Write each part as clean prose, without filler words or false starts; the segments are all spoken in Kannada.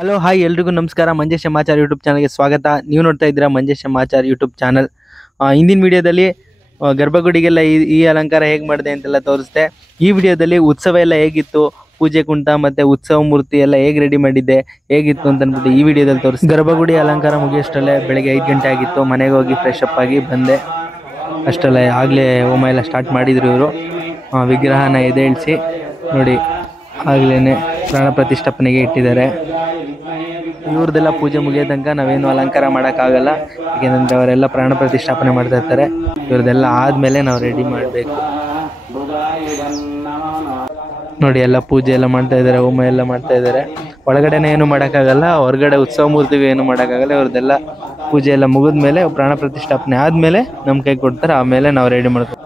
ಹಲೋ ಹಾಯ್ ಎಲ್ರಿಗೂ ನಮಸ್ಕಾರ. ಮಂಜೇಶ್ ಸಮಾಚಾರ ಯೂಟ್ಯೂಬ್ ಚಾನಲ್ಗೆ ಸ್ವಾಗತ. ನೀವು ನೋಡ್ತಾ ಇದ್ದೀರಾ ಮಂಜೇಶ್ ಸಮಾಚಾರ ಯೂಟ್ಯೂಬ್ ಚಾನಲ್. ಹಿಂದಿನ ವಿಡಿಯೋದಲ್ಲಿ ಗರ್ಭಗುಡಿಗೆಲ್ಲ ಈ ಅಲಂಕಾರ ಹೇಗೆ ಮಾಡಿದೆ ಅಂತೆಲ್ಲ ತೋರಿಸ್ದೆ. ಈ ವಿಡಿಯೋದಲ್ಲಿ ಉತ್ಸವ ಎಲ್ಲ ಹೇಗಿತ್ತು, ಪೂಜೆ ಕುಂಟ ಮತ್ತು ಉತ್ಸವ ಮೂರ್ತಿ ಎಲ್ಲ ಹೇಗೆ ರೆಡಿ ಮಾಡಿದ್ದೆ, ಹೇಗಿತ್ತು ಅಂತ ಅಂದ್ಬಿಟ್ಟು ಈ ವಿಡಿಯೋದಲ್ಲಿ ತೋರಿಸಿ. ಗರ್ಭಗುಡಿ ಅಲಂಕಾರ ಮುಗಿಯೋಷ್ಟರಲ್ಲೇ ಬೆಳಗ್ಗೆ 5 ಗಂಟೆ ಆಗಿತ್ತು. ಮನೆಗೆ ಹೋಗಿ ಫ್ರೆಶ್ ಅಪ್ ಆಗಿ ಬಂದೆ. ಅಷ್ಟರಲ್ಲೇ ಆಗಲೇ ಹೋಮ ಎಲ್ಲ ಸ್ಟಾರ್ಟ್ ಮಾಡಿದ್ರು ಇವರು. ವಿಗ್ರಹನ ಎದ್ದೇಳಿಸಿ ನೋಡಿ ಆಗಲೇ ಪ್ರಾಣ ಪ್ರತಿಷ್ಠಾಪನೆಗೆ ಇಟ್ಟಿದ್ದಾರೆ. ಇವ್ರದ್ದೆಲ್ಲ ಪೂಜೆ ಮುಗಿಯೋ ತನಕ ನಾವೇನು ಅಲಂಕಾರ ಮಾಡೋಕ್ಕಾಗಲ್ಲ, ಏಕೆಂದರೆ ಅವರೆಲ್ಲ ಪ್ರಾಣ ಪ್ರತಿಷ್ಠಾಪನೆ ಮಾಡ್ತಾ ಇರ್ತಾರೆ. ಇವ್ರದ್ದೆಲ್ಲ ಆದಮೇಲೆ ನಾವು ರೆಡಿ ಮಾಡಬೇಕು. ನೋಡಿ ಎಲ್ಲ ಪೂಜೆ ಎಲ್ಲ ಮಾಡ್ತಾ ಇದ್ದಾರೆ, ಹೋಮ ಎಲ್ಲ ಮಾಡ್ತಾ ಇದ್ದಾರೆ. ಒಳಗಡೆನೇ ಏನು ಮಾಡೋಕ್ಕಾಗಲ್ಲ, ಹೊರಗಡೆ ಉತ್ಸವ ಮೂರ್ತಿಗೂ ಏನು ಮಾಡೋಕ್ಕಾಗಲ್ಲ. ಇವ್ರದ್ದೆಲ್ಲ ಪೂಜೆ ಎಲ್ಲ ಮುಗಿದ ಮೇಲೆ ಪ್ರಾಣ ಪ್ರತಿಷ್ಠಾಪನೆ ಆದಮೇಲೆ ನಮ್ಮ ಕೈ ಕೊಡ್ತಾರೆ, ಆಮೇಲೆ ನಾವು ರೆಡಿ ಮಾಡ್ತೀವಿ.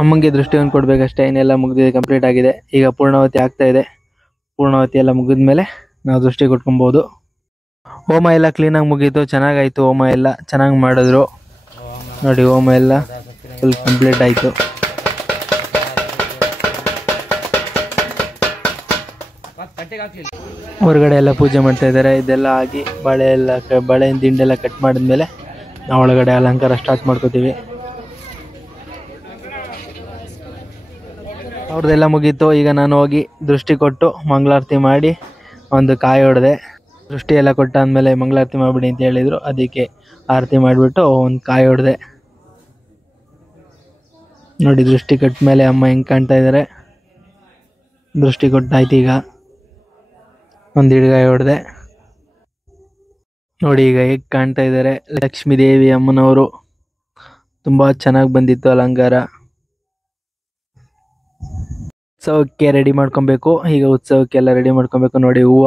ಅಮ್ಮಂಗೆ ದೃಷ್ಟಿಯನ್ನು ಕೊಡಬೇಕಷ್ಟೇ, ಇನ್ನೆಲ್ಲ ಮುಗಿದಿದೆ, ಕಂಪ್ಲೀಟ್ ಆಗಿದೆ. ಈಗ ಪೂರ್ಣಾವತಿ ಆಗ್ತಾ ಇದೆ. ಪೂರ್ಣಾವತಿ ಎಲ್ಲ ಮುಗಿದ ಮೇಲೆ ನಾವು ದೃಷ್ಟಿ ಕೊಟ್ಕೊಬೋದು. ಹೋಮ ಎಲ್ಲ ಕ್ಲೀನಾಗಿ ಮುಗೀತು, ಚೆನ್ನಾಗಾಯಿತು. ಹೋಮ ಎಲ್ಲ ಚೆನ್ನಾಗಿ ಮಾಡಿದ್ರು ನೋಡಿ. ಹೋಮ ಎಲ್ಲ ಫುಲ್ ಕಂಪ್ಲೀಟ್ ಆಯಿತು. ಹೊರಗಡೆ ಎಲ್ಲ ಪೂಜೆ ಮಾಡ್ತಾ ಇದ್ದಾರೆ. ಇದೆಲ್ಲ ಆಗಿ ಬಾಳೆಹಣ್ಣಿನ ದಿಂಡೆಲ್ಲ ಕಟ್ ಮಾಡಿದ್ಮೇಲೆ ನಾವು ಒಳಗಡೆ ಅಲಂಕಾರ ಸ್ಟಾರ್ಟ್ ಮಾಡ್ಕೋತೀವಿ. ಅವ್ರದ್ದೆಲ್ಲ ಮುಗೀತು. ಈಗ ನಾನು ಹೋಗಿ ದೃಷ್ಟಿ ಕೊಟ್ಟು ಮಂಗಳಾರತಿ ಮಾಡಿ ಒಂದು ಕಾಯಿ ಹೊಡೆದೆ. ದೃಷ್ಟಿ ಎಲ್ಲ ಕೊಟ್ಟಾದ್ಮೇಲೆ ಮಂಗಳಾರತಿ ಮಾಡಿಬಿಡಿ ಅಂತ ಹೇಳಿದರು. ಅದಕ್ಕೆ ಆರತಿ ಮಾಡಿಬಿಟ್ಟು ಒಂದು ಕಾಯಿ ಹೊಡೆದೆ. ನೋಡಿ ದೃಷ್ಟಿ ಕೊಟ್ಟ ಮೇಲೆ ಅಮ್ಮ ಹೆಂಗೆ ಕಾಣ್ತಾ ಇದ್ದಾರೆ. ದೃಷ್ಟಿ ಕೊಟ್ಟಾಯ್ತು. ಈಗ ಒಂದು ಹಿಡ್ಗಾಯಿ ಹೊಡೆದೆ ನೋಡಿ. ಈಗ ಹೇಗೆ ಕಾಣ್ತಾ ಇದ್ದಾರೆ ಲಕ್ಷ್ಮೀ ದೇವಿ ಅಮ್ಮನವರು. ತುಂಬ ಚೆನ್ನಾಗಿ ಬಂದಿತ್ತು ಅಲಂಕಾರ. ಉತ್ಸವಕ್ಕೆ ರೆಡಿ ಮಾಡ್ಕೊಬೇಕು. ಈಗ ಉತ್ಸವಕ್ಕೆಲ್ಲ ರೆಡಿ ಮಾಡ್ಕೊಬೇಕು. ನೋಡಿ ಹೂವು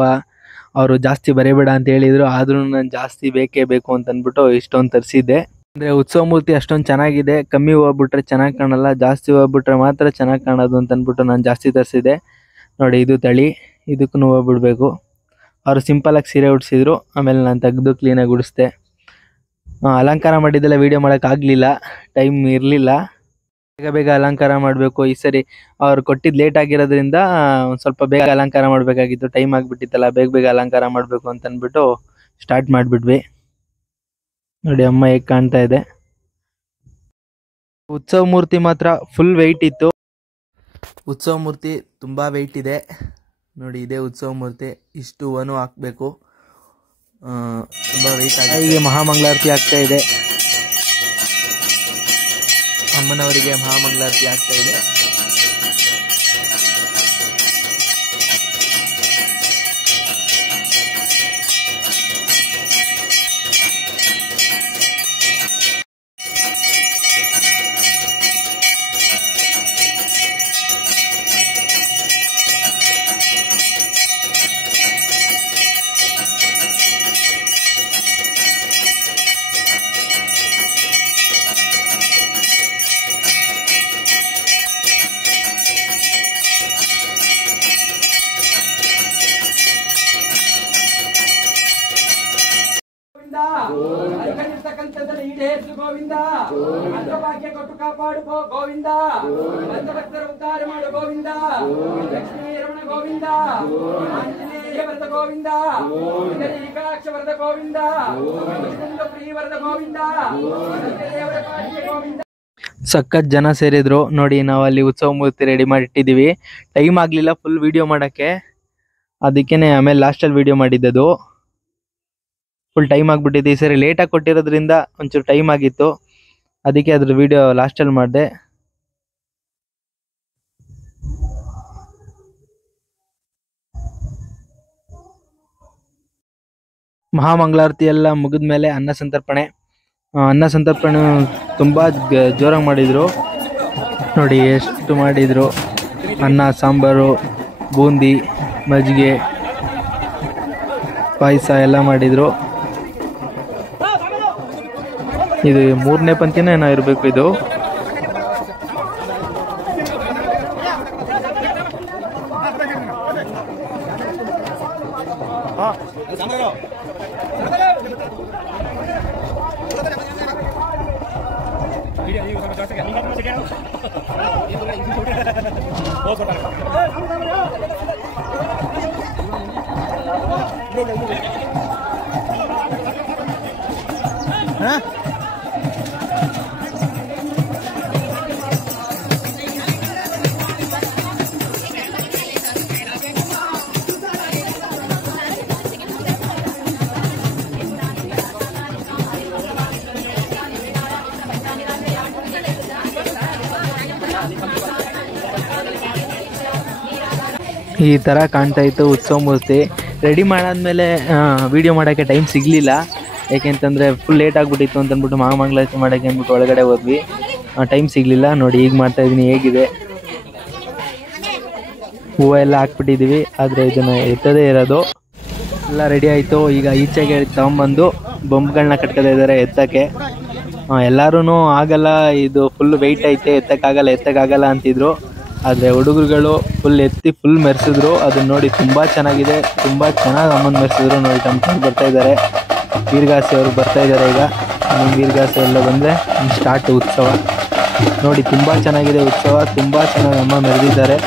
ಅವರು ಜಾಸ್ತಿ ಬರೀಬೇಡ ಅಂತ ಹೇಳಿದರು, ಆದ್ರೂ ನಾನು ಜಾಸ್ತಿ ಬೇಕೇ ಬೇಕು ಅಂತ ಅಂದ್ಬಿಟ್ಟು ಇಷ್ಟೊಂದು ತರಿಸಿದ್ದೆ. ಅಂದರೆ ಉತ್ಸವ ಮೂರ್ತಿ ಅಷ್ಟೊಂದು ಚೆನ್ನಾಗಿದೆ, ಕಮ್ಮಿ ಹೂವು ಬಿಟ್ರೆ ಚೆನ್ನಾಗಿ ಕಾಣಲ್ಲ, ಜಾಸ್ತಿ ಹೂವು ಬಿಟ್ರೆ ಮಾತ್ರ ಚೆನ್ನಾಗಿ ಕಾಣೋದು ಅಂತ ಅಂದ್ಬಿಟ್ಟು ನಾನು ಜಾಸ್ತಿ ತರಿಸಿದ್ದೆ. ನೋಡಿ ಇದು ತಳಿ, ಇದಕ್ಕೂ ಹೂವು ಬಿಡಬೇಕು. ಅವರು ಸಿಂಪಲಾಗಿ ಸೀರೆ ಉಡಿಸಿದ್ರು, ಆಮೇಲೆ ನಾನು ತೆಗೆದು ಕ್ಲೀನಾಗಿ ಉಡಿಸ್ದೆ. ಅಲಂಕಾರ ಮಾಡಿದ್ದೆಲ್ಲ ವೀಡಿಯೋ ಮಾಡೋಕ್ಕಾಗಲಿಲ್ಲ, ಟೈಮ್ ಇರಲಿಲ್ಲ. ಬೇಗ ಅಲಂಕಾರ ಮಾಡಬೇಕು. ಈ ಸರಿ ಅವ್ರು ಕೊಟ್ಟಿದ್ದು ಲೇಟ್ ಆಗಿರೋದ್ರಿಂದ ಒಂದು ಸ್ವಲ್ಪ ಬೇಗ ಅಲಂಕಾರ ಮಾಡಬೇಕಾಗಿತ್ತು. ಟೈಮ್ ಆಗಿಬಿಟ್ಟಿತ್ತಲ್ಲ, ಬೇಗ ಅಲಂಕಾರ ಮಾಡಬೇಕು ಅಂತ ಅಂದ್ಬಿಟ್ಟು ಸ್ಟಾರ್ಟ್ ಮಾಡಿಬಿಟ್ವಿ. ನೋಡಿ ಅಮ್ಮ ಹೇಗೆ ಕಾಣ್ತಾ ಇದೆ. ಉತ್ಸವ ಮೂರ್ತಿ ಮಾತ್ರ ಫುಲ್ ವೆಯ್ಟ್ ಇತ್ತು. ಉತ್ಸವ ಮೂರ್ತಿ ತುಂಬ ವೆಯ್ಟ್ ಇದೆ ನೋಡಿ. ಇದೇ ಉತ್ಸವ ಮೂರ್ತಿ, ಇಷ್ಟು ಹೂವನ್ನು ಹಾಕಬೇಕು, ತುಂಬ ವೆಯ್ಟ್ ಆಗಿದೆ. ಹೀಗೆ ಮಹಾಮಂಗಳಾರತಿ ಆಗ್ತಾ ಇದೆ. ಅಮ್ಮನವರಿಗೆ ಮಹಾಮಂಗಳಾರತಿ ಆಗ್ತಾ ಇದೆ. ಗೋವಿಂದ ಭಾಗ್ಯ ಕೊಟ್ಟು ಕಾಪಾಡು ಗೋವಿಂದ. ಭಕ್ತರ ಉದ್ಧಾರ ಮಾಡು ಗೋವಿಂದ. ಲಕ್ಷ್ಮೀ ರಮಣ ಗೋವಿಂದ. ಆಂಜನೇಯ ವರದ ಗೋವಿಂದ. ಏಕಾಕ್ಷ ವರದ ಗೋವಿಂದ. ಪ್ರಿಯ ವರದ ಗೋವಿಂದ. ಸತ್ಯದೇವರ ಕಾಳಿಕೆ ಗೋವಿಂದ. ಸಖತ್ ಜನ ಸೇರಿದ್ರು ನೋಡಿ. ನಾವು ಅಲ್ಲಿ ಉತ್ಸವ ಮೂರ್ತಿ ರೆಡಿ ಮಾಡಿ ಇಟ್ಟಿದ್ದೀವಿ. ಟೈಮ್ ಆಗಲಿಲ್ಲ ಫುಲ್ ವಿಡಿಯೋ ಮಾಡೋಕ್ಕೆ, ಅದಕ್ಕೇ ಆಮೇಲೆ ಲಾಸ್ಟಲ್ಲಿ ವಿಡಿಯೋ ಮಾಡಿದ್ದದು. ಫುಲ್ ಟೈಮ್ ಆಗಿಬಿಟ್ಟಿದೆ. ಈ ಸರಿ ಲೇಟಾಗಿ ಕೊಟ್ಟಿರೋದ್ರಿಂದ ಒಂಚೂರು ಟೈಮ್ ಆಗಿತ್ತು, ಅದಕ್ಕೆ ಅದ್ರ ವಿಡಿಯೋ ಲಾಸ್ಟಲ್ಲಿ ಮಾಡಿದೆ. ಮಹಾಮಂಗಳಾರತಿ ಎಲ್ಲ ಮುಗಿದ ಮೇಲೆ ಅನ್ನ ಸಂತರ್ಪಣೆ ತುಂಬ ಜೋರಾಗಿ ಮಾಡಿದರು ನೋಡಿ. ಎಷ್ಟು ಮಾಡಿದರು, ಅನ್ನ, ಸಾಂಬಾರು, ಬೂಂದಿ, ಮಜ್ಜಿಗೆ, ಪಾಯಸ ಎಲ್ಲ ಮಾಡಿದರು. ಇದು 3ನೇ ಪಂಕ್ತಿನೇ ಏನೋ ಇರಬೇಕು ಇದು. ಈ ಥರ ಕಾಣ್ತಾ ಇತ್ತು ಉತ್ಸವ ಮೂರ್ತಿ. ರೆಡಿ ಮಾಡಾದ್ಮೇಲೆ ವೀಡಿಯೋ ಮಾಡೋಕ್ಕೆ ಟೈಮ್ ಸಿಗಲಿಲ್ಲ, ಯಾಕೆಂತಂದರೆ ಫುಲ್ ಲೇಟ್ ಆಗಿಬಿಟ್ಟಿತ್ತು ಅಂತಂದ್ಬಿಟ್ಟು ಮಂಗಳಾರತಿ ಮಾಡೋಕ್ಕೆ ಅಂದ್ಬಿಟ್ಟು ಒಳಗಡೆ ಹೋದ್ವಿ, ಟೈಮ್ ಸಿಗಲಿಲ್ಲ. ನೋಡಿ ಈಗ ಮಾಡ್ತಾಯಿದ್ದೀನಿ, ಹೇಗಿದೆ ಹೂವು ಎಲ್ಲ ಹಾಕ್ಬಿಟ್ಟಿದ್ದೀವಿ, ಆದರೆ ಇದನ್ನು ಎತ್ತದೇ ಇರೋದು. ಎಲ್ಲ ರೆಡಿ ಆಯಿತು. ಈಗ ಈಚೆಗೆ ತಗೊಂಬಂದು ಬೊಂಬ್ಗಳನ್ನ ಕಟ್ಕೋತಾ ಇದ್ದಾರೆ ಎತ್ತಕ್ಕೆ. ಎಲ್ಲರೂ ಆಗಲ್ಲ, ಇದು ಫುಲ್ ವೆಯ್ಟ್ ಐತೆ, ಎತ್ತಕ್ಕಾಗಲ್ಲ ಅಂತಿದ್ರು. ಆದರೆ ಹುಡುಗರುಗಳು ಫುಲ್ ಎತ್ತಿ ಫುಲ್ ಮೆರೆಸಿದ್ರು. ಅದನ್ನ ನೋಡಿ ತುಂಬ ಚೆನ್ನಾಗಿದೆ, ತುಂಬ ಚೆನ್ನಾಗಿ ಅಮ್ಮನ ಮೆರೆಸಿದ್ರು. ನೋಡಿ ಟಮ್ಟಮ್ ಬರ್ತಾ ಇದ್ದಾರೆ, ವೀರಗಾಸೆ ಅವರು ಬರ್ತಾ ಇದ್ದಾರೆ. ಈಗ ವೀರಗಾಸೆ ಎಲ್ಲ ಬಂದರೆ ಸ್ಟಾರ್ಟ್ ಉತ್ಸವ. ನೋಡಿ ತುಂಬ ಚೆನ್ನಾಗಿದೆ ಉತ್ಸವ, ತುಂಬ ಚೆನ್ನಾಗಿ ಅಮ್ಮ ಮೆರೆದಿದ್ದಾರೆ.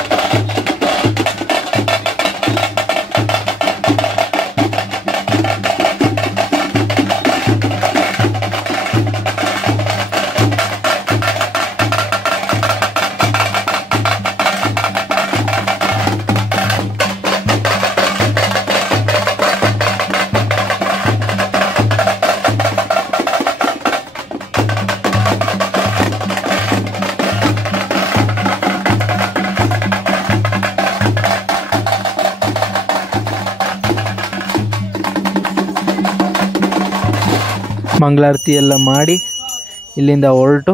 ಮಂಗಳಾರತಿ ಎಲ್ಲ ಮಾಡಿ ಇಲ್ಲಿಂದ ಹೊರಟು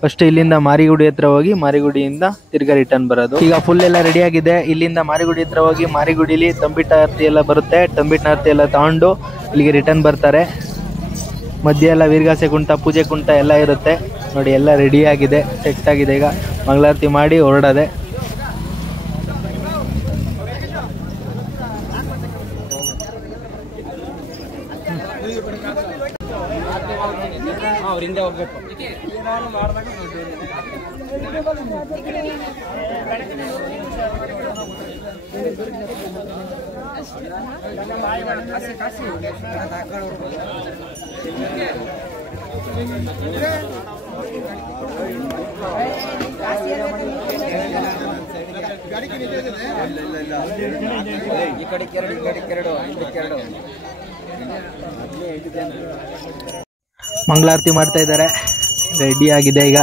ಫಸ್ಟ್ ಇಲ್ಲಿಂದ ಮಾರಿಗುಡಿ ಹತ್ರ ಹೋಗಿ ಮಾರಿಗುಡಿಯಿಂದ ತಿರ್ಗಾ ರಿಟರ್ನ್ ಬರೋದು. ಈಗ ಫುಲ್ ಎಲ್ಲ ರೆಡಿ ಆಗಿದೆ. ಇಲ್ಲಿಂದ ಮಾರಿಗುಡಿ ಹತ್ರ ಹೋಗಿ ಮಾರಿಗುಡಿಲಿ ತಂಬಿಟ್ಟು ಆರತಿ ಎಲ್ಲ ಬರುತ್ತೆ, ತಂಬಿಟ್ಟು ಆರತಿ ಎಲ್ಲ ತಗೊಂಡು ಇಲ್ಲಿಗೆ ರಿಟರ್ನ್ ಬರ್ತಾರೆ. ಮಧ್ಯೆ ಎಲ್ಲ ವೀರಗಾಸೆ ಕುಂಟ, ಪೂಜೆ ಕುಂಟ ಎಲ್ಲ ಇರುತ್ತೆ. ನೋಡಿ ಎಲ್ಲ ರೆಡಿ ಆಗಿದೆ, ಸೆಟ್ ಆಗಿದೆ. ಈಗ ಮಂಗಳಾರತಿ ಮಾಡಿ ಹೊರಡೋದೆ. ಅವರಿಂದ ಹೋಗ್ಬೇಕು. ಈ ಕಡೆ ಕೆರಡು ಮಂಗಳಾರತಿ ಮಾಡ್ತಾ ಇದ್ದಾರೆ, ರೆಡಿ ಆಗಿದೆ. ಈಗ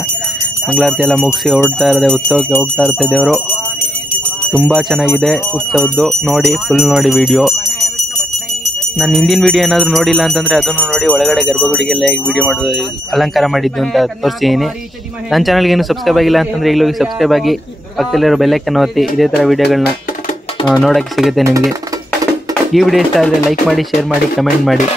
ಮಂಗಳಾರತಿ ಎಲ್ಲ ಮುಗಿಸಿ ಹೊರಡ್ತಾ ಇರೋದೆ, ಉತ್ಸವಕ್ಕೆ ಹೋಗ್ತಾ ಇರುತ್ತೆ ದೇವರು. ತುಂಬ ಚೆನ್ನಾಗಿದೆ ಉತ್ಸವದ್ದು, ನೋಡಿ ಫುಲ್ ನೋಡಿ ವಿಡಿಯೋ. ನಾನು ಹಿಂದಿನ ವಿಡಿಯೋ ಏನಾದರೂ ನೋಡಿಲ್ಲ ಅಂತಂದರೆ ಅದನ್ನು ನೋಡಿ, ಒಳಗಡೆ ಗರ್ಭಗುಡಿಗೆಲ್ಲ ಹೇಗೆ ವಿಡಿಯೋ ಮಾಡೋದು, ಅಲಂಕಾರ ಮಾಡಿದ್ದು ಅಂತ ತೋರಿಸಿದ್ದೀನಿ. ನನ್ನ ಚಾನಲ್ಗೆ ಏನು ಸಬ್ಸ್ಕ್ರೈಬ್ ಆಗಿಲ್ಲ ಅಂತಂದರೆ ಈಗಲೂ ಸಬ್ಸ್ಕ್ರೈಬ್ ಆಗಿ, ಪಕ್ಕದಲ್ಲಿರೋ ಬೆಲ್ಲೈಕನ್ ಒತ್ತಿ. ಇದೇ ಥರ ವಿಡಿಯೋಗಳನ್ನ ನೋಡೋಕ್ಕೆ ಸಿಗುತ್ತೆ ನಿಮಗೆ. ಈ ವಿಡಿಯೋ ಇಷ್ಟ ಆದರೆ ಲೈಕ್ ಮಾಡಿ, ಶೇರ್ ಮಾಡಿ, ಕಮೆಂಟ್ ಮಾಡಿ.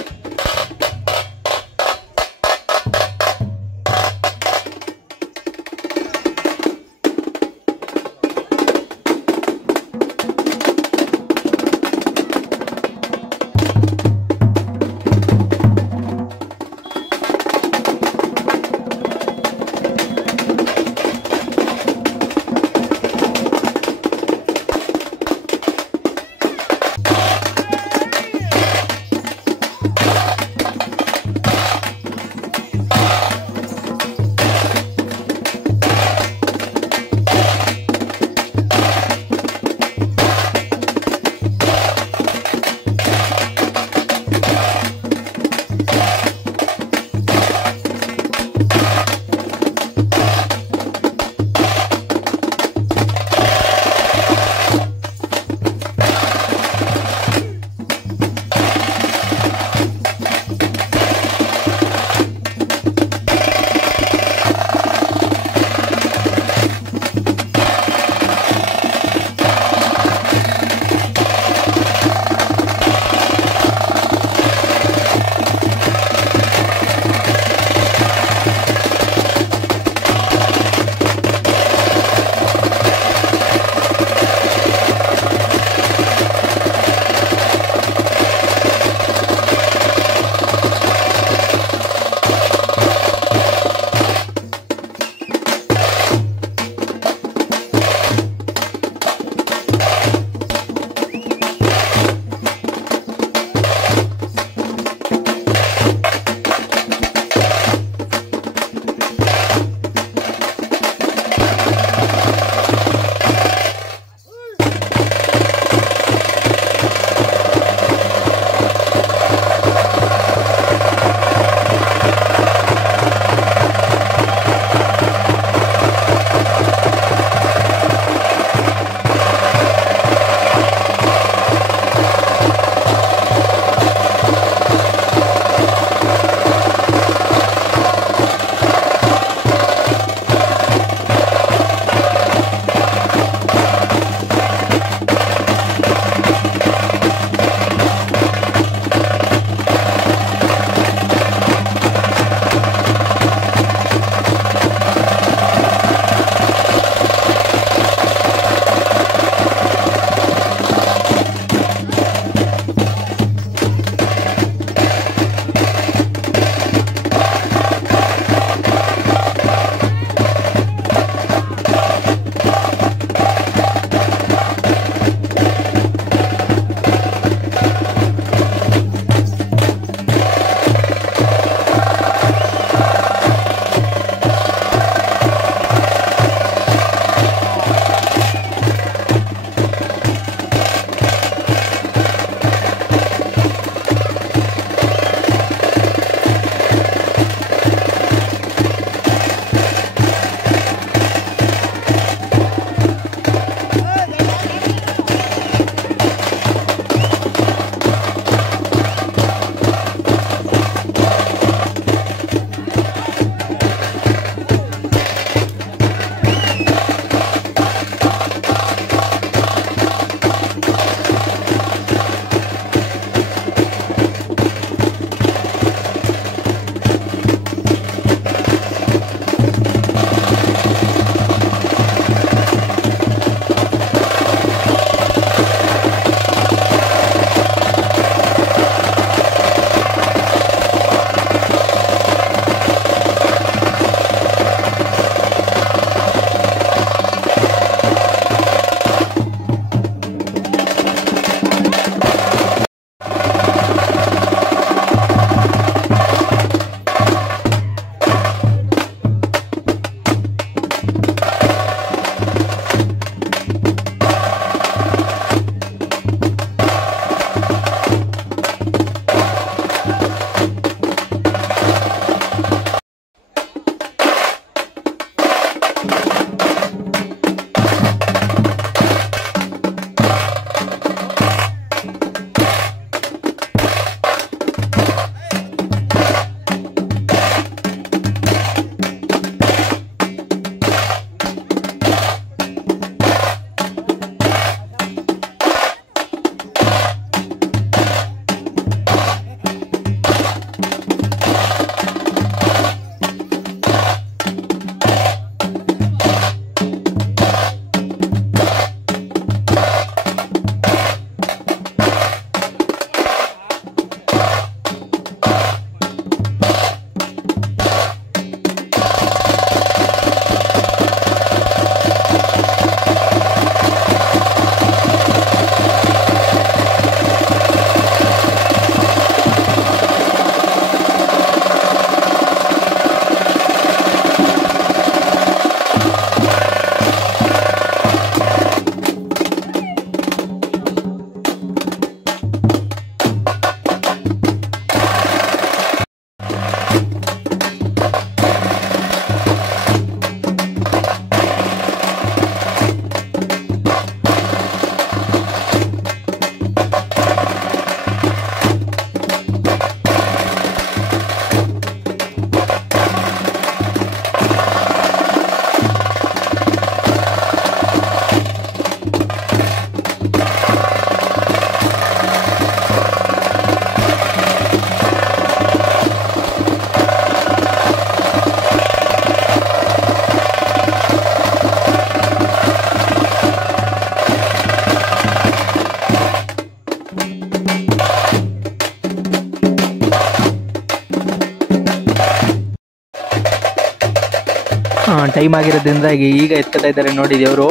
ಟೈಮ್ ಆಗಿರೋದ್ರಿಂದ ಈಗ ಎತ್ಕೊತಾ ಇದ್ದಾರೆ ನೋಡಿ ದೇವರು.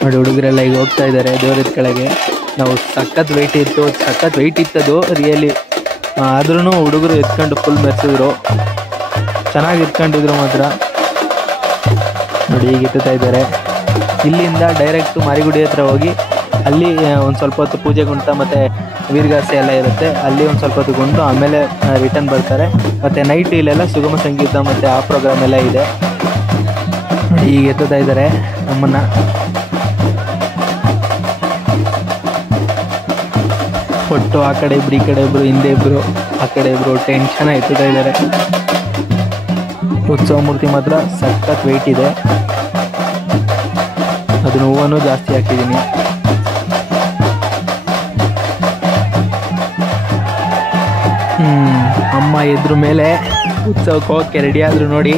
ನೋಡಿ ಹುಡುಗರೆಲ್ಲ ಈಗ ಹೋಗ್ತಾ ಇದ್ದಾರೆ ದೇವ್ರ ಕೆಳಗೆ. ನಾವು ಸಖತ್ ವೆಯ್ಟ್ ಇತ್ತದು ರಿಯಲಿ. ಆದ್ರೂ ಹುಡುಗರು ಎತ್ಕೊಂಡು ಫುಲ್ ಮೆರೆಸಿದ್ರು, ಚೆನ್ನಾಗಿ ಎತ್ಕೊಂಡಿದ್ರು ಮಾತ್ರ. ನೋಡಿ ಈಗ ಎತ್ತುತ್ತಾ ಇದ್ದಾರೆ. ಇಲ್ಲಿಂದ ಡೈರೆಕ್ಟ್ ಮಾರಿಗುಡಿ ಹತ್ರ ಹೋಗಿ ಅಲ್ಲಿ ಒಂದು ಸ್ವಲ್ಪ ಹೊತ್ತು ಪೂಜೆ ಗುಂಟ ಮತ್ತು ವೀರಗಾಸೆ ಎಲ್ಲ ಇರುತ್ತೆ, ಅಲ್ಲಿ ಒಂದು ಸ್ವಲ್ಪ ಹೊತ್ತು ಗುಂಡು ಆಮೇಲೆ ರಿಟರ್ನ್ ಬರ್ತಾರೆ. ಮತ್ತು ನೈಟ್ ಇಲ್ಲೆಲ್ಲ ಸುಗಮ ಸಂಗೀತ ಮತ್ತು ಆ ಪ್ರೋಗ್ರಾಮ್ ಎಲ್ಲ ಇದೆ. ನೋಡಿ ಈಗ ಎತ್ತುತ್ತಾ ಇದ್ದಾರೆ ನಮ್ಮನ್ನು. ಒಟ್ಟು ಆ ಕಡೆ ಇಬ್ರು, ಈ ಕಡೆ ಇಬ್ರು, ಹಿಂದೆ ಇಬ್ರು, ಆ ಕಡೆ ಇಬ್ರು, ಟೆನ್ಷನ್ ಎತ್ತುತ್ತಾ ಇದ್ದಾರೆ. ಉತ್ಸವ ಮೂರ್ತಿ ಮಾತ್ರ ಸಖತ್ ವೆಯ್ಟ್ ಇದೆ. ಅದನ್ನ ಹೂವನ್ನು ಜಾಸ್ತಿ ಹಾಕಿದ್ದೀನಿ. ಅಮ್ಮ ಎದ್ರ ಮೇಲೆ ಉತ್ಸವಕ್ಕೆ ಹೋಗಕ್ಕೆ ರೆಡಿ ಆದ್ರು ನೋಡಿ.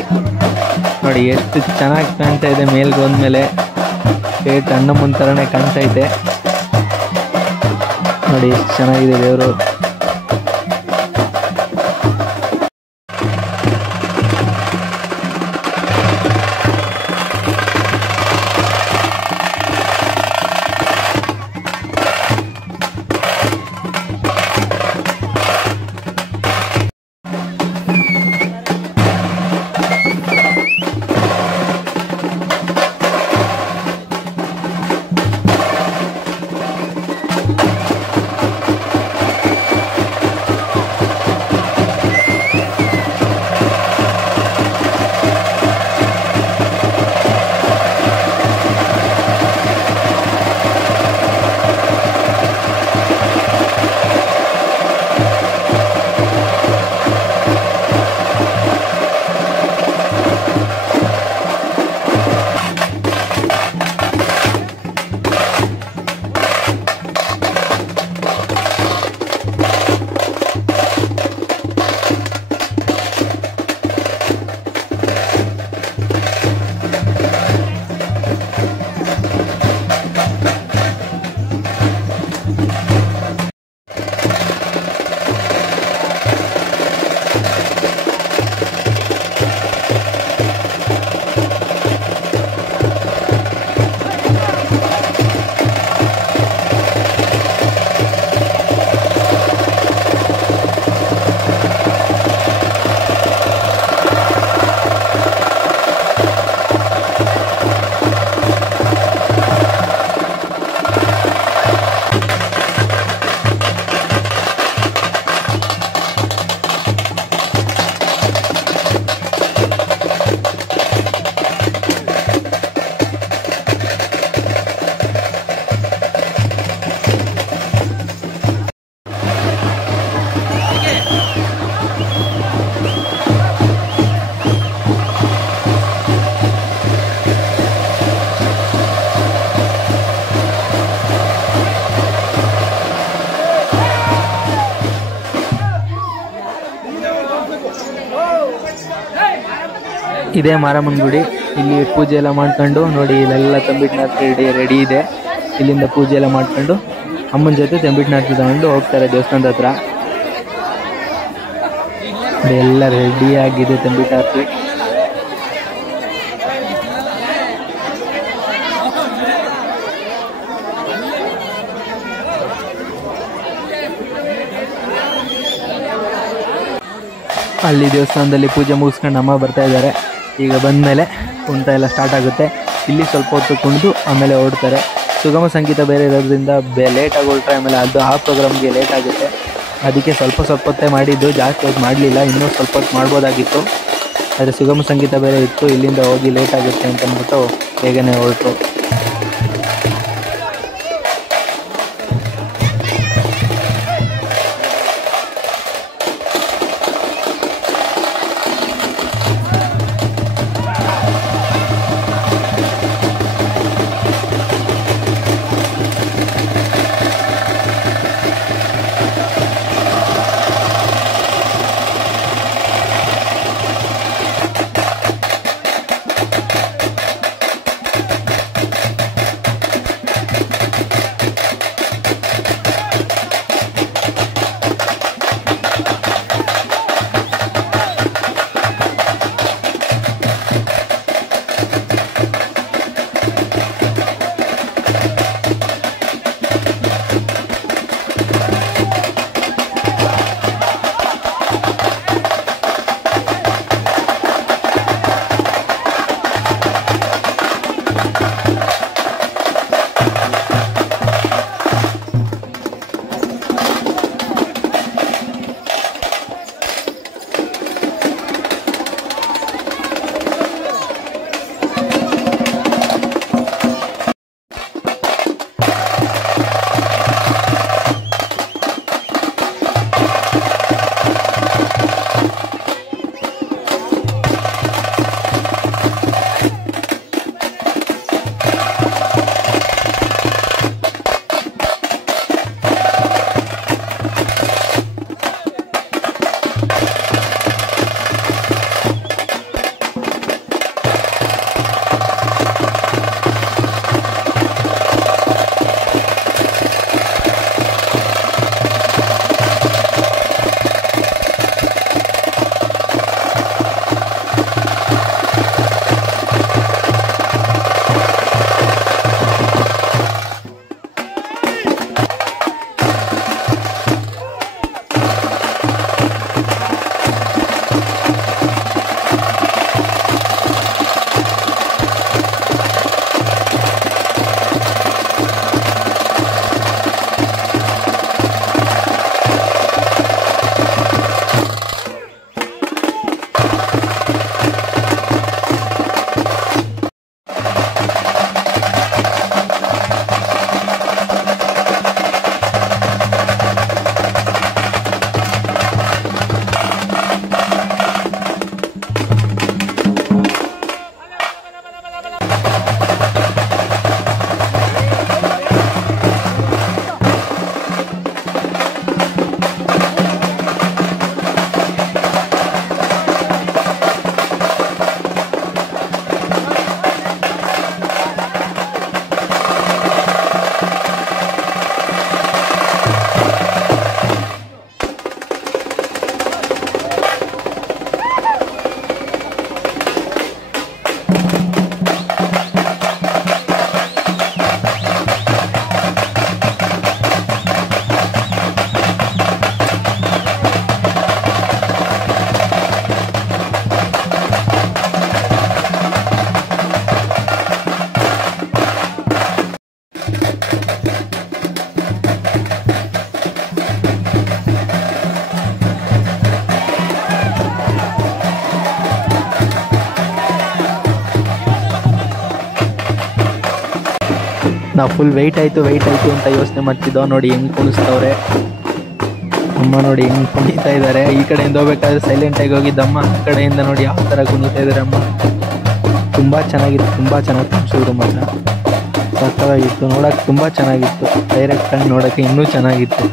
ನೋಡಿ ಎಷ್ಟು ಚೆನ್ನಾಗಿ ಕಾಣ್ತಾ ಇದೆ ಮೇಲ್ಗೆ ಹೋದ್ಮೇಲೆ. ಪೇಟ್ ಅಣ್ಣಮ್ಮನ ಥರನೇ ಕಾಣ್ತೈತೆ. ನೋಡಿ ಎಷ್ಟು ಚೆನ್ನಾಗಿದೆ ದೇವರು. ಇದೇ ಮಾರಮ್ಮನ ಗುಡಿ. ಇಲ್ಲಿ ಪೂಜೆ ಎಲ್ಲ ಮಾಡ್ಕೊಂಡು ನೋಡಿ ಇಲ್ಲೆಲ್ಲ ತಂಬಿಟ್ಟು ರೆಡಿ ಇದೆ. ಇಲ್ಲಿಂದ ಪೂಜೆ ಎಲ್ಲ ಮಾಡ್ಕೊಂಡು ಅಮ್ಮನ ಜೊತೆ ತಂಬಿಟ್ಟು ತಗೊಂಡು ಹೋಗ್ತಾರೆ ದೇವಸ್ಥಾನದ ಹತ್ರ. ಎಲ್ಲ ರೆಡಿ ಆಗಿದೆ ತಂಬಿಟ್ಟು. ಅಲ್ಲಿ ದೇವಸ್ಥಾನದಲ್ಲಿ ಪೂಜೆ ಮುಗಿಸ್ಕೊಂಡು ಅಮ್ಮ ಬರ್ತಾ ಇದ್ದಾರೆ. ಈಗ ಬಂದಮೇಲೆ ಕುಣಿತ ಎಲ್ಲ ಸ್ಟಾರ್ಟ್ ಆಗುತ್ತೆ. ಇಲ್ಲಿ ಸ್ವಲ್ಪ ಹೊತ್ತು ಕುಣಿದು ಆಮೇಲೆ ಹೊರಡ್ತಾರೆ. ಸುಗಮ ಸಂಗೀತ ಬೇರೆ ಇರೋದ್ರಿಂದ ಲೇಟಾಗಿ ಹೊರಟ್ರೆ ಆಮೇಲೆ ಅದು ಆ ಪ್ರೋಗ್ರಾಮ್ಗೆ ಲೇಟ್ ಆಗುತ್ತೆ. ಅದಕ್ಕೆ ಸ್ವಲ್ಪ ಹೊತ್ತೇ ಮಾಡಿದ್ದು, ಜಾಸ್ತಿ ಹೊತ್ತು ಮಾಡಲಿಲ್ಲ. ಇನ್ನೂ ಸ್ವಲ್ಪ ಹೊತ್ತು ಮಾಡ್ಬೋದಾಗಿತ್ತು, ಆದರೆ ಸುಗಮ ಸಂಗೀತ ಬೇರೆ ಇತ್ತು. ಇಲ್ಲಿಂದ ಹೋಗಿ ಲೇಟ್ ಆಗುತ್ತೆ ಅಂತ ಅಂದ್ಬಿಟ್ಟು ಬೇಗನೆ ಹೊರಟರು. ನಾವು ಫುಲ್ ವೆಯ್ಟ್ ಆಯಿತು ಅಂತ ಯೋಚನೆ ಮಾಡ್ತಿದ್ದೋ. ನೋಡಿ ಹೆಂಗೆ ಕುಣಿಸ್ತವ್ರೆ ಅಮ್ಮ, ನೋಡಿ ಹೆಂಗೆ ಕುಣಿತಾ ಇದ್ದಾರೆ. ಈ ಕಡೆಯಿಂದ ಹೋಗ್ಬೇಕಾದ್ರೆ ಸೈಲೆಂಟಾಗಿ ಹೋಗಿದ್ದಮ್ಮ, ಆ ಕಡೆಯಿಂದ ನೋಡಿ ಯಾವ ಥರ ಕುಣಿತಾ ಇದ್ದಾರೆ ಅಮ್ಮ. ತುಂಬ ಚೆನ್ನಾಗಿತ್ತು, ತುಂಬ ಚೆನ್ನಾಗಿ ಕುಣಿಸಿದ್ರು ಮಾತ್ರ. ಸಕ್ಕತ್ತಾಗಿತ್ತು ನೋಡೋಕೆ, ತುಂಬ ಚೆನ್ನಾಗಿತ್ತು. ಡೈರೆಕ್ಟಾಗಿ ನೋಡೋಕ್ಕೆ ಇನ್ನೂ ಚೆನ್ನಾಗಿತ್ತು.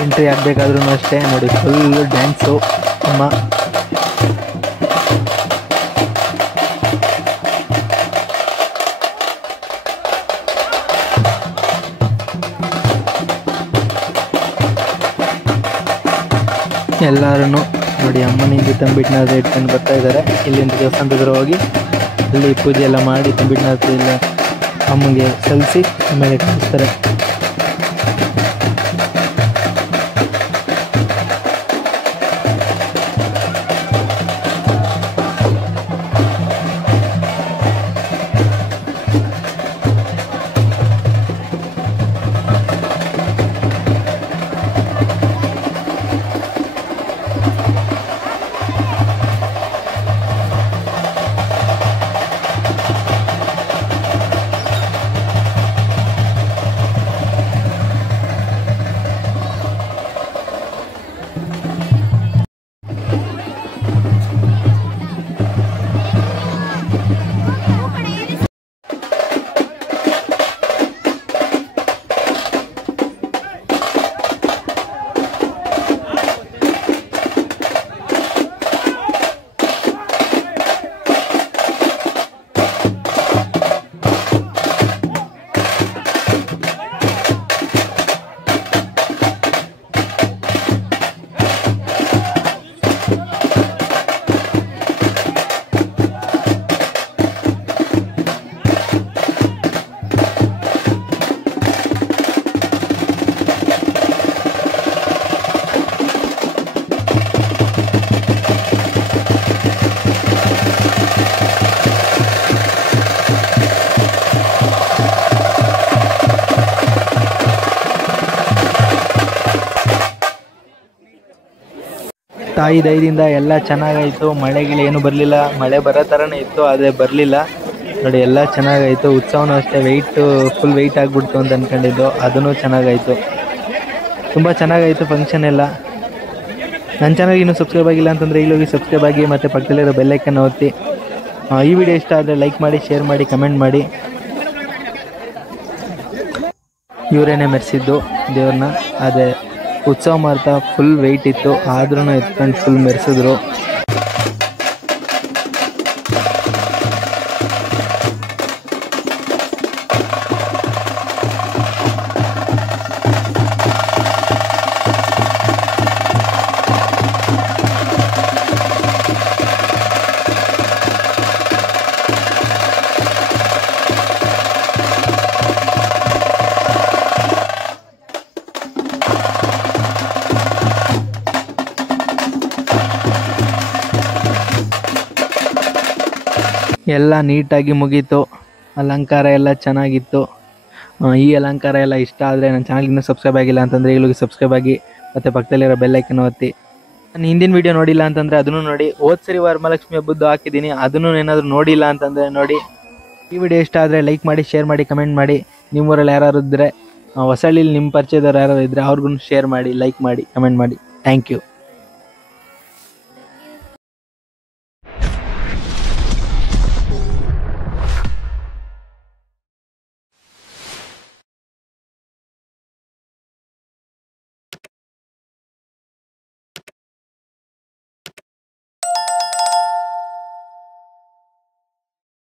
ಎಂಟ್ರಿ ಆಗಬೇಕಾದ್ರೂ ಅಷ್ಟೇ ನೋಡಿ ಫುಲ್ಲು ಡ್ಯಾನ್ಸು ಅಮ್ಮ. ಎಲ್ಲರೂ ನೋಡಿ ಅಮ್ಮನಿಂದ ತಂಬಿಟ್ಟನಾದ್ರೆ ಇಟ್ಕೊಂಡು ಬರ್ತಾ ಇದ್ದಾರೆ. ಇಲ್ಲಿಂದ ದೇವಸ್ಥಾನದ ಹತ್ರ ಹೋಗಿ ಅಲ್ಲಿ ಪೂಜೆ ಎಲ್ಲ ಮಾಡಿ ತಂಬಿಟ್ಟನಾದ್ರೆ ಎಲ್ಲ ಅಮ್ಮಗೆ ಸಲ್ಲಿಸಿ ಆಮೇಲೆ ಕಳಿಸ್ತಾರೆ. ತಾಯಿ ದಯದಿಂದ ಎಲ್ಲ ಚೆನ್ನಾಗಾಯಿತು. ಮಳೆಗಿಳೆ ಏನು ಬರಲಿಲ್ಲ, ಮಳೆ ಬರೋ ಥರನೇ ಇತ್ತು ಆದರೆ ಬರಲಿಲ್ಲ. ನೋಡಿ ಎಲ್ಲ ಚೆನ್ನಾಗಾಯಿತು. ಉತ್ಸವನೂ ಅಷ್ಟೇ ಫುಲ್ ವೆಯ್ಟ್ ಆಗಿಬಿಡ್ತು ಅಂತ ಅಂದ್ಕೊಂಡಿದ್ದು, ಅದೂ ಚೆನ್ನಾಗಾಯಿತು. ತುಂಬ ಚೆನ್ನಾಗಾಯಿತು ಫಂಕ್ಷನ್ ಎಲ್ಲ. ನನ್ನ ಚಾನಲ್ಗೆ ಇನ್ನೂ ಸಬ್ಸ್ಕ್ರೈಬ್ ಆಗಿಲ್ಲ ಅಂತಂದರೆ ಈಗಲೋಗಿ ಸಬ್ಸ್ಕ್ರೈಬ್ ಆಗಿ ಮತ್ತು ಪಕ್ಕದಲ್ಲಿರೋ ಬೆಲ್ಲೈಕನ್ನು ಒತ್ತಿ. ಈ ವಿಡಿಯೋ ಇಷ್ಟ ಆದರೆ ಲೈಕ್ ಮಾಡಿ, ಶೇರ್ ಮಾಡಿ, ಕಮೆಂಟ್ ಮಾಡಿ. ಇವರೇನೆ ಮೆರೆಸಿದ್ದು ದೇವ್ರನ್ನ. ಅದೇ ಉತ್ಸವ ಮಾಡ್ತಾ ಫುಲ್ ವೆಯ್ಟ್ ಇತ್ತು ಆದ್ರೂ ಎತ್ಕೊಂಡು ಫುಲ್ ಮೆರೆಸಿದ್ರು. ಎಲ್ಲ ನೀಟಾಗಿ ಮುಗೀತು. ಅಲಂಕಾರ ಎಲ್ಲ ಚೆನ್ನಾಗಿತ್ತು. ಈ ಅಲಂಕಾರ ಎಲ್ಲ ಇಷ್ಟ ಆದರೆ ನನ್ನ ಚಾನಲ್ಗೆ ಇನ್ನೂ ಸಬ್ಸ್ಕ್ರೈಬ್ ಆಗಿಲ್ಲ ಅಂತಂದರೆ ಈಗಲೂ ಸಬ್ಸ್ಕ್ರೈಬ್ ಆಗಿ ಮತ್ತು ಪಕ್ಕದಲ್ಲಿರೋ ಬೆಲ್ಲೈಕನ್ನು ಒತ್ತಿ. ನಾನು ಹಿಂದಿನ ವೀಡಿಯೋ ನೋಡಿಲ್ಲ ಅಂತಂದರೆ ಅದನ್ನು ನೋಡಿ. ಹೋದ ಸರಿ ವರಮಹಾಲಕ್ಷ್ಮಿ ಹಬ್ಬದ್ದು ಹಾಕಿದ್ದೀನಿ, ಅದನ್ನು ಏನಾದರೂ ನೋಡಿಲ್ಲ ಅಂತಂದರೆ ನೋಡಿ. ಈ ವಿಡಿಯೋ ಇಷ್ಟ ಆದರೆ ಲೈಕ್ ಮಾಡಿ, ಶೇರ್ ಮಾಡಿ, ಕಮೆಂಟ್ ಮಾಡಿ. ನಿಮ್ಮೂರಲ್ಲಿ ಯಾರು ಇದ್ದರೆ ಹೊಸಳ್ಳಿಲಿ ನಿಮ್ಮ ಪರಿಚಯದವ್ರು ಯಾರು ಇದ್ದರೆ ಅವ್ರಿಗೂ ಶೇರ್ ಮಾಡಿ, ಲೈಕ್ ಮಾಡಿ, ಕಮೆಂಟ್ ಮಾಡಿ. Thank you.